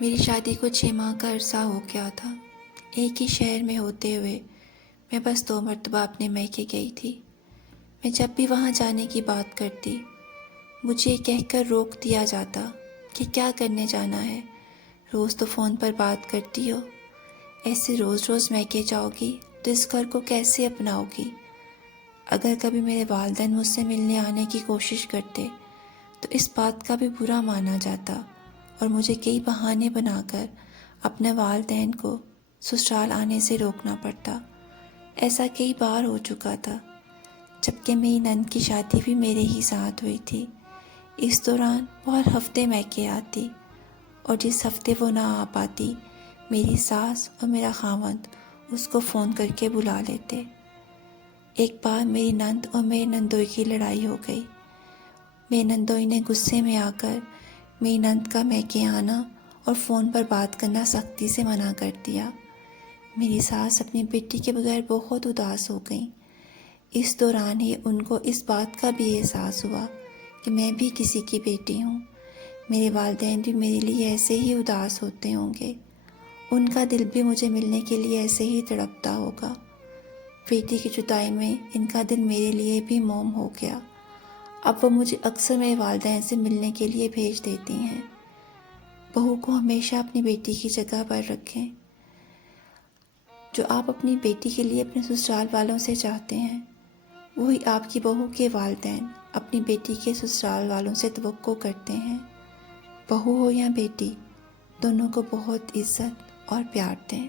میری شادی کو 6 ماہ کا عرصہ ہو گیا تھا۔ ایک ہی شہر میں ہوتے ہوئے میں بس 2 مرتبہ اپنے میکے گئی تھی۔ میں جب بھی وہاں جانے کی بات کرتی، مجھے کہہ کر روک دیا جاتا کہ کیا کرنے جانا ہے، روز تو فون پر بات کرتی ہو، ایسے روز روز میکے جاؤ گی تو اس گھر کو کیسے اپناؤ گی؟ اگر کبھی میرے والدین مجھ سے ملنے آنے کی کوشش کرتے تو اس بات کا بھی برا مانا جاتا اور مجھے کئی بہانے بنا کر اپنے والدین کو سسرال آنے سے روکنا پڑتا۔ ایسا کئی بار ہو چکا تھا، جبکہ میری نند کی شادی بھی میرے ہی ساتھ ہوئی تھی۔ اس دوران وہ ہر ہفتے میکے آتی اور جس ہفتے وہ نہ آ پاتی، میری ساس اور میرا خاوند اس کو فون کر کے بلا لیتے۔ ایک بار میری نند اور میرے نندوئی کی لڑائی ہو گئی۔ میرے نندوئی نے غصے میں آ کر میری نند کا میکے آنا اور فون پر بات کرنا سختی سے منع کر دیا۔ میری ساس اپنی بیٹی کے بغیر بہت اداس ہو گئیں۔ اس دوران ہی ان کو اس بات کا بھی احساس ہوا کہ میں بھی کسی کی بیٹی ہوں، میرے والدین بھی میرے لیے ایسے ہی اداس ہوتے ہوں گے، ان کا دل بھی مجھے ملنے کے لیے ایسے ہی تڑپتا ہوگا۔ بیٹی کی جدائی میں ان کا دل میرے لیے بھی موم ہو گیا۔ اب وہ مجھے اکثر میرے والدین سے ملنے کے لیے بھیج دیتی ہیں۔ بہو کو ہمیشہ اپنی بیٹی کی جگہ پر رکھیں۔ جو آپ اپنی بیٹی کے لیے اپنے سسرال والوں سے چاہتے ہیں، وہی آپ کی بہو کے والدین اپنی بیٹی کے سسرال والوں سے توقع کرتے ہیں۔ بہو ہو یا بیٹی، دونوں کو بہت عزت اور پیار دیں۔